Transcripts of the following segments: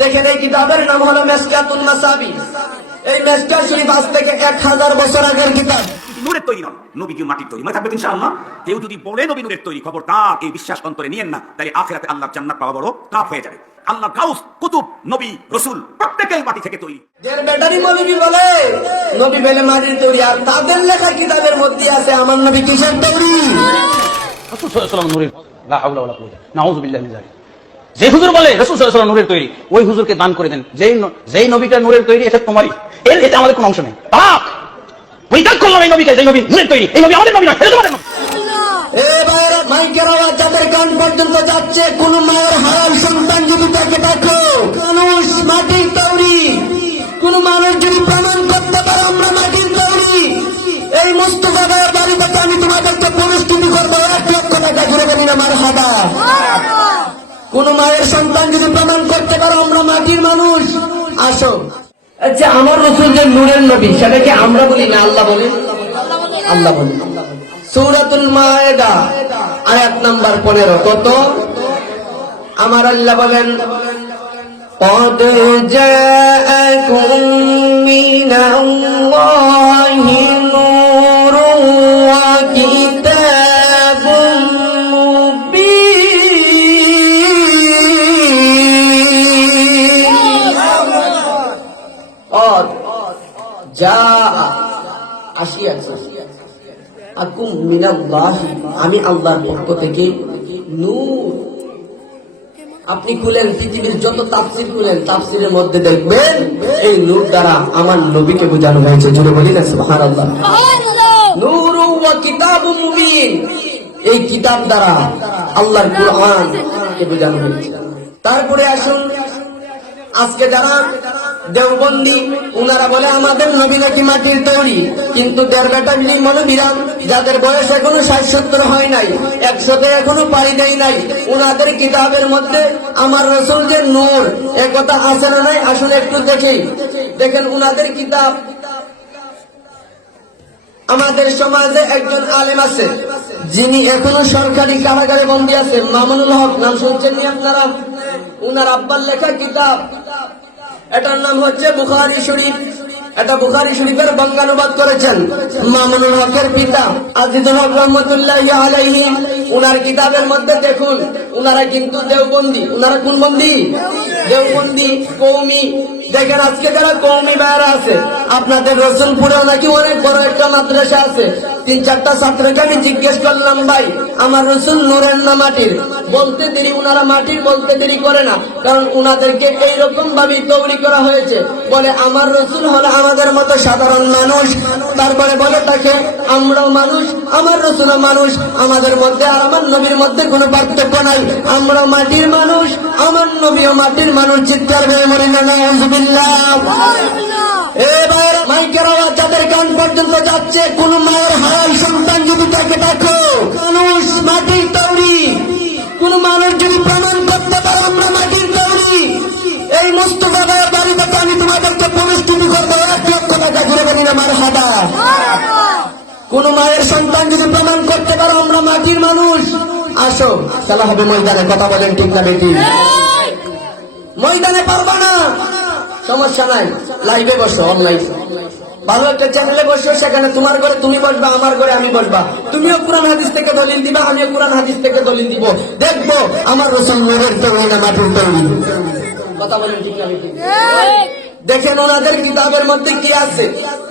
দেখেন এই কিতাবের নাম হলো মিশকাতুন মাসাবি। এই মিশকাত শরীফ আজ থেকে 1000 বছর আগের কিতাব। নূরের তৈরি নয়, নবী কি মাটির তৈরি? মনে থাকবে ইনশাআল্লাহ। কেউ যদি বলে নবী নূরের তৈরি, খবরদার এই বিশ্বাস অন্তরে নিয়েন না, তাই আখিরাতে আল্লাহর জান্নাত পাওয়া বড় টাফ হয়ে যাবে। আল্লাহ গাউস কুতুব নবী রাসূল প্রত্যেকেই মাটি থেকে তৈরি। যার ব্যাটারি মৌলবী বলে নবী বলে মাটির তৈরি, আর তাদের লেখা কিতাবের মধ্যে আছে আমার নবী কিসের তৈরি? রাসূল সাল্লাল্লাহু আলাইহি ওয়াসাল্লাম নূরের, লা হাওলা ওয়ালা কুওয়াতা, নাউযু বিল্লাহি মিন যালিক। যে হুজুর বলে রাসূল সাল্লাল্লাহু আলাইহি ওয়াসাল্লাম নূরের তৈরি, ওই হুজুরকে দান করে দেন। যেই নবীটা নূরের তৈরি, এটা তোমারই, এতে আমাদের কোনো অংশ নেই। তাক পরিত্যাগ করলাম এই নবীকে, যে নবী নূরের তৈরি, এই নবী আমাদের নবী নয়, এটা তোমাদের নবী। এবার মাইকের আওয়াজ যাদের কান পর্যন্ত যাচ্ছে, কোন মায়ের হারাম সন্তান যদি তাকে দেখো মানুষ মাটির তৈরি, কোন মানুষ যদি প্রমাণ করতে পারে আমরা মাটির তৈরি, এই মুস্তাফা ভাইয়ের বাড়িতে আমি তোমাদেরকে পরিস্থিতি করবো 1 লক্ষ টাকা জুড়ে দেবেন আমার হাদা। কোন মায়ের সন্তান যদি প্রমাণ করতে পারো আমরা মাটির মানুষ, আসো। আচ্ছা, আমার রাসূল যে নূরের নবী, সেটা কি আমরা বলি না আল্লাহ বলি? আল্লাহ বলি। সূরাতুল মায়েদা আয়াত নাম্বার 15 কত? আমার আল্লাহ বলেন, قد جاءكم من الله نور وكتاب مبين قد جاء আসিয়াছে আকুম মিনাল্লাহি, আমি আল্লাহর পক্ষ থেকে নূর। আপনি খুলেন পৃথিবীর যত তাফসীর খুলেন, তাফসীরের মধ্যে দেখবেন এই নূর দ্বারা আমার নবীকে বোঝানো হয়েছে। জোরে বলি না সুবহানাল্লাহ। নূর ওয়া কিতাবুম মুবিন, এই কিতাব দ্বারা আল্লাহর কুরআন কে বোঝানো হয়েছে। তারপরে আসুন, আজকে যারা দেওবন্দি, উনারা বলে আমাদের নবী নাকি মাটির তৈরি, কিন্তু দেড়বেটা মিলি মৌলবীরা যাদের বয়স এখনো 60-70 হয় নাই, 100তে এখনো পাড়ি দেয় নাই, উনাদের কিতাবের মধ্যে আমার রাসূল যে নূর, একথা আছে না নাই? আসুন একটু দেখি। দেখেন উনাদের কিতাব। আমাদের সমাজে একজন আলেম আছে যিনি এখনো সরকারি কারাগারে বন্দী আছে, মামুনুল হক, নাম শুনছেন নি আপনারা? উনার আব্বার লেখা কিতাব, এটার নাম হচ্ছে বুখারী শরীফ। এটা বুখারী শরীফের বঙ্গানুবাদ করেছেন মামুনুল হকের পিতা আজিজুল হক রহমাতুল্লাহি আলাইহি। উনার কিতাবের মধ্যে দেখুন, উনারা কিন্তু দেওবন্দি। উনারা কোন বন্দি? দেওবন্দি, কওমি। দেখেন আজকে যারা কওমি ভাইরা আছে, আপনাদের রসুলপুরেও নাকি অনেক বড় একটা মাদ্রাসা আছে। 3-4টা ছাত্রকে আমি জিজ্ঞেস করলাম, ভাই আমার রসুল নূরের না মাটির? বলতে দেরি, উনারা মাটির বলতে দেরি করে না, কারণ উনাদেরকে এইরকম ভাবে তৈরি করা হয়েছে। বলে আমার রসুল হলো আমাদের মতো সাধারণ মানুষ। তারপরে বলে তাকে আমরাও মানুষ, আমার রসুলও মানুষ, আমাদের মধ্যে আর আমার নবীর মধ্যে কোনো পার্থক্য নাই, আমরা মাটির মানুষ, আমার নবীও মাটির মানুষ। চিৎকার করে মরি না নাউযুবিল্লাহ। এবার মাইকের আওয়াজ যাদের কান পর্যন্ত যাচ্ছে, কোন মায়ের হারাম সন্তান যদি তাকে দেখো মানুষ মাটির তৈরি, কোন মানুষ যদি প্রমাণ করতে পারে আমরা মাটির তৈরি, এই মুস্তাফা ভাইয়ের বাড়িতে আমি তোমাদেরকে পরিস্থিতি করবো 1 লক্ষ টাকা জুড়ে দেবেন আমার হাদা। কোন মায়ের সন্তান যদি প্রমাণ করতে পারো আমরা মাটির মানুষ, আসো খেলা হবে ময়দানে। কথা বলেন ঠিক না বেটি? ময়দানে পারবা না, সমস্যা নাই, লাইভে বসো, অনলাইন ভালো একটা চ্যানেলে বসো, সেখানে তোমার ঘরে তুমি বসবা, আমার ঘরে আমি বসবা, তুমিও কোরআন হাদিস থেকে দলিল দিবা, আমিও কোরআন হাদিস থেকে দলিল দিব, দেখবো আমার রাসূল নূরের তৈরি না মাটির তৈরি। কথা বলেন ঠিক না বেটি? দেখেন ওনাদের কিতাবের মধ্যে কি আছে,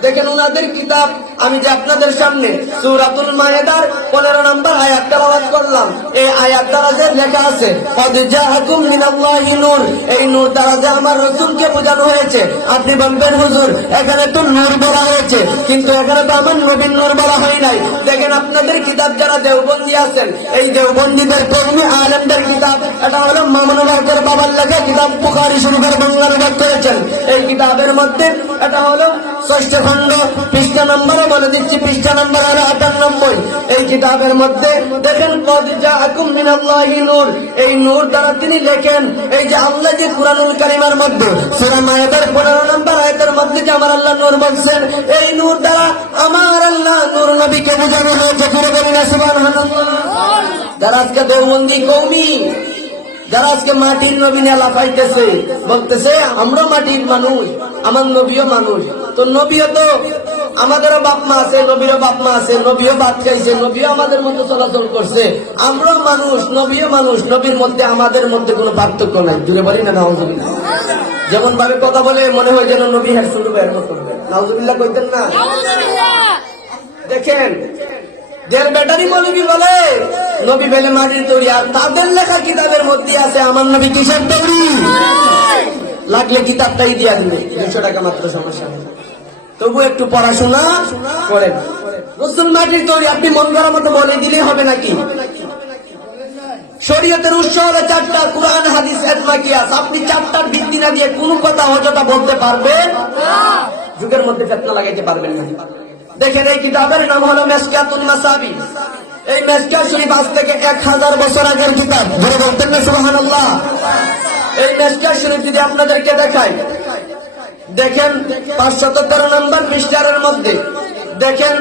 দেখেন ওনাদের কিতাব। আমি যে আপনাদের সামনে সূরাতুল মায়েদার 15 নম্বর আয়াত তেলাওয়াত করলাম, এই আয়াত দ্বারা যে লেখা আছে কদ জাআকুম মিনাল্লাহি নূর, এই নূর দ্বারা যে আমার রাসূলকে বোঝানো হয়েছে। আপনি বলবেন হুজুর এখানে তো নূর বলা হয়েছে, কিন্তু এখানে তো আমার নবীর নূর বলা হয় নাই। দেখেন আপনাদের কিতাব যারা দেওবন্দি আছেন, এই দেওবন্দিদের কওমি আলেমদের কিতাব, এটা হলো মামুনুল হকের বাবার লেখা কিতাব, বুখারী শরীফের বাংলানুবাদ করেছেন। এই কিতাবের মধ্যে এটা হলো 6ষ্ঠ খণ্ড, পৃষ্ঠা নম্বরও বলে দিচ্ছি, পৃষ্ঠা নম্বর হলো 98। এই কিতাবের মধ্যে দেখেন কদ জাআকুম মিনাল্লাহি নূর, এই নূর দ্বারা তিনি লেখেন, এই যে আল্লাহ যে কুরআনুল কারীমের মধ্যে সূরা মায়েদার 15 নম্বর আয়াতের মধ্যে যে আমার আল্লাহ নূর বলছেন, এই নূর দ্বারা আমার আল্লাহ নূর নবীকে বোঝানো হয়েছে। পুরো বলি না সুবহানাল্লাহ। যারা আজকে দেওবন্দি কওমি, যারা আজকে মাটির নবী নিয়ে লাফাইতেছে, বলতেছে আমরা মাটির মানুষ, আমার নবীও মানুষ। তো নবীও তো আমাদেরও বাপ মা আছে, নবীরও বাপ মা আছে, নবীও ভাত খাইছে, নবীও আমাদের মধ্যে চলাচল করছে, আমরাও মানুষ, নবীও মানুষ, নবীর মধ্যে আমাদের মধ্যে কোনো পার্থক্য নাই। জুড়ে বলি না নাউজুবিল্লাহ? যেমন ভাবে কথা বলে মনে হয় যেন নবী হ্যাঁ শুরু বের করবে, নাউজুবিল্লাহ কইতেন না? দেখেন যার ব্যাটারি মৌলবী বলে নবী বেলে মাটির তৈরি, আর তাদের লেখা কিতাবের মধ্যে আছে আমার নবী কিসের তৈরি। লাগলে কিতাবটাই দিয়া দিবে, 200 টাকা মাত্র, সমস্যা নেই। তবু একটু পড়াশোনা করেন। রসুল মাটির তৈরি আপনি মন করার মতো বলে দিলেই হবে নাকি? শরীয়তের উৎস হলো 4টা, কুরআন, হাদিস, ইজমা, কিয়াস। আপনি 4টার ভিত্তি না দিয়ে কোনো কথা অযথা বলতে পারবেন না, যুগের মধ্যে ফিতনা লাগাইতে পারবেন না। দেখেন এই কিতাবের নাম হলো মিশকাতুল মাসাবি। এই মিশকাত শরীফ আজ থেকে 1000 বছর আগের কিতাব। বলে বলতেন না সুবহানাল্লাহ? এই মিশকাত শরীফ যদি আপনাদেরকে দেখাই, দেখেন 513 নম্বর পৃষ্ঠার মধ্যে দেখেন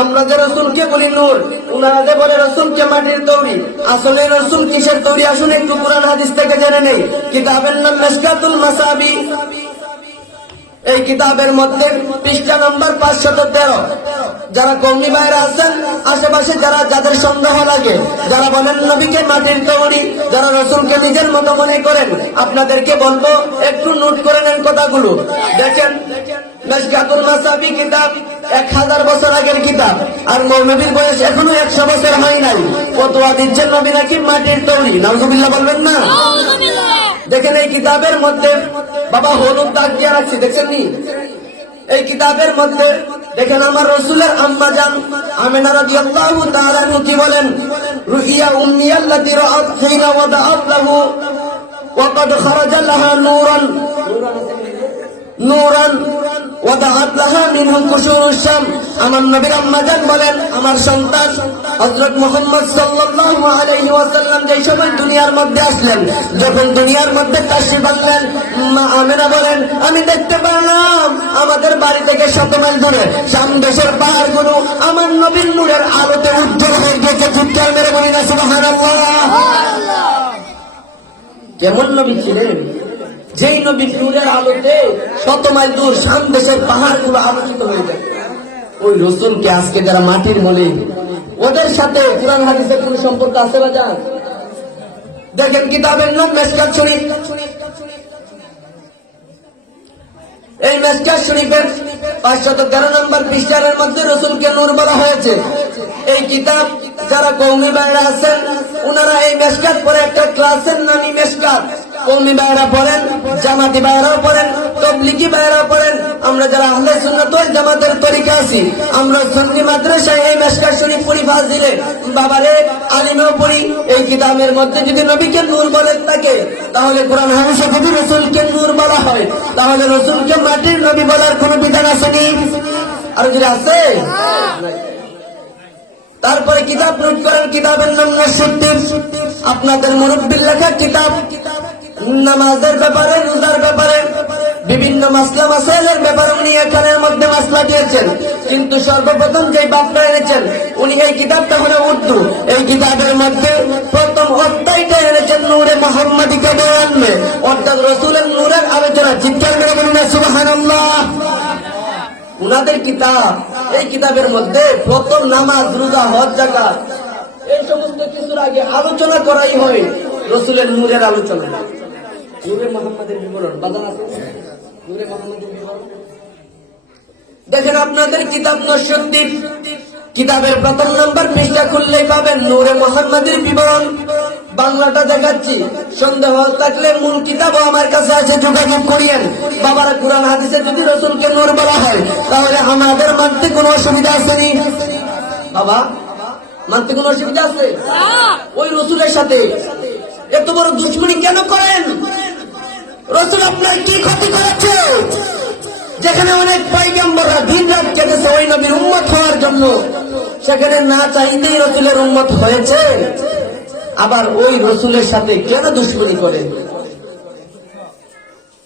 আমরা যে রসুলকে বলি নূর, উনারা যে বলে রসুলকে মাটির তৈরি, আসলে রসুল কিসের তৈরি আসুন একটু কুরআন হাদিস থেকে জেনে নেই। কিতাবের নাম মিশকাতুল মাসাবি। এই কিতাবের মধ্যে পৃষ্ঠা নম্বর 513। যারা কওমি ভাইরা আছেন আশেপাশে, যাদের সন্দেহ লাগে, যারা বলেন নবীকে মাটির তৈরি, যারা রসুলকে নিজের মতো মনে করেন, আপনাদেরকে বলবো একটু নোট করে নেন কথাগুলো। দেখেন মিশকাতুল মাসাবি কিতাব 1000 বছর আগের কিতাব, আর নবীর বয়স এখনো 100 বছর হয় নাই। ফতোয়া দিচ্ছেন নবী নাকি মাটির তৈরি। নাউজুবিল্লাহ বলবেন না? দেখেন এই কিতাবের মধ্যে বাবা হলুদ দাগ দিয়ে রাখছি, দেখছেন নি? এই কিতাবের মধ্যে দেখেন আমার রসুলের আম্মা জান আমিনা রাদিয়াল্লাহু তাআলা কি বলেন, রুইয়া উম্মি আল্লাতী রাআত হিনা ওয়াদাআত লাহু ওয়া ক্বাদ খারাজা লাহা নূরান নূরান ওয়াদাআত লাহা মিনহু কুশুরুশ শাম। আমার নবীর আম্মা জান বলেন, আমার সন্তান হযরত মুহাম্মদ সাল্লাল্লাহু আলাইহি ওয়াসাল্লাম যেই সময় দুনিয়ার মধ্যে আসলেন, যখন দুনিয়ার মধ্যে তাশরীফ আনলেন, মা আমিনা বলেন আমি দেখতে পেলাম আমাদের বাড়ি থেকে 100 মাইল দূরে শাম দেশের পাহাড়গুলো আমার নবীর নূরের আলোতে উজ্জ্বল হয়ে গেছে। চিৎকার মেরে বলি না সুবহানাল্লাহ? কেমন নবী ছিলেন? যেই নবী নূরের আলোতে 100 মাইল দূর শাম দেশের পাহাড়গুলো আলোকিত হয়ে যায়। ওই রসুলকে আজকে যারা মাটির বলে, ওদের সাথে কুরআন হাদিসের কোন সম্পর্ক আছে বা জান? দেখেন কিতাবের নাম মিশকাত শরীফ। এই মিশকাত শরীফের 513 নম্বর পৃষ্ঠার মধ্যে রসুলকে নূর বলা হয়েছে। এই কিতাব যারা কওমি ভাইরা আছেন ওনারা এই মিশকাত পড়ে, একটা ক্লাসের নামই মিশকাত। কওমি ভাইরা পড়েন, জামাতি ভাইরাও পড়েন, তাবলীগী ভাইরাও পড়েন। আমরা যারা আহলে সুন্নাত ওয়াল জামাতের তরিকা আছি, আমরা সুন্নি মাদ্রাসায় এই মিশকাত শরীফ পড়ি ফাজিলে। বাবারে আলিমেও পড়ি। এই কিতাবের মধ্যে যদি নবীকে নূর বলে থাকে, তাহলে কোরআন হাদিসে যদি রাসূলকে নূর বলা হয়, তাহলে রাসূলকে মাটির নবী বলার কোনো বিধান আসেনি? আর যদি আছে, তারপরে কিতাব নোট করেন। কিতাবের নাম নাসুদ্দিন, আপনাদের মুরব্বির লেখা কিতাব। নামাজের ব্যাপারে, রোজার ব্যাপারে, বিভিন্ন মাসলা মাসাইলের ব্যাপারে উনি এখানের মধ্যে মাসলা দিয়েছেন। কিন্তু সর্বপ্রথম যে বাপটা এনেছেন উনি এই কিতাবটা হলো উর্দু। এই কিতাবের মধ্যে প্রথম অধ্যায়টা এনেছেন নূরে মুহাম্মাদিকে বয়ান মে, অর্থাৎ রসুলের নূরের আলোচনা। চিৎকার করে বলুন না সুবহানাল্লাহ? উনাদের কিতাব, এই কিতাবের মধ্যে প্রথম নামাজ, রোজা, হজ, যাকাত এই সমস্ত কিছুর আগে আলোচনা করাই হয় রসুলের নূরের আলোচনা, নূরে মুহাম্মাদের বিবরণ। বাজার আছে নূরে মুহাম্মাদের বিবরণ। দেখেন আপনাদের কিতাব নাসুদ্দিন, কিতাবের প্রথম নাম্বার পৃষ্ঠা খুললেই পাবেন নূরে মুহাম্মাদের বিবরণ। বাংলাটা দেখাচ্ছি, সন্দেহ থাকলে মূল কিতাবও আমার কাছে আছে, যোগাযোগ করিয়েন। বাবার কুরআন হাদিসে যদি রসুলকে নূর বলা হয়, তাহলে আমাদের মানতে কোনো অসুবিধা আসেনি? বাবা মানতে কোনো অসুবিধা আছে? ওই রসুলের সাথে এত বড় দুশ্মনী কেন করেন? রসুল আপনার কি ক্ষতি করেছে? যেখানে অনেক পয়গম্বররা দিন রাত কেটেছে ওই নবীর উম্মত হওয়ার জন্য, সেখানে না চাইতেই রসুলের উম্মত হয়েছে। আবার ওই রসুলের সাথে কেন দুশ্মনী করেন?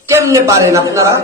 কেমনে পারেন আপনারা?